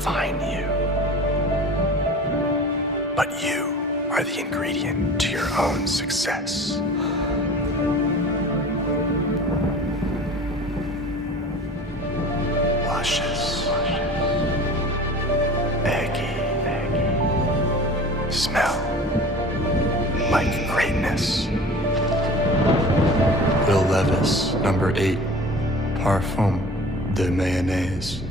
define you. But you are the ingredient to your own success. Luscious, eggy, smell like greatness. Levis, number 8, Parfum de Mayonnaise.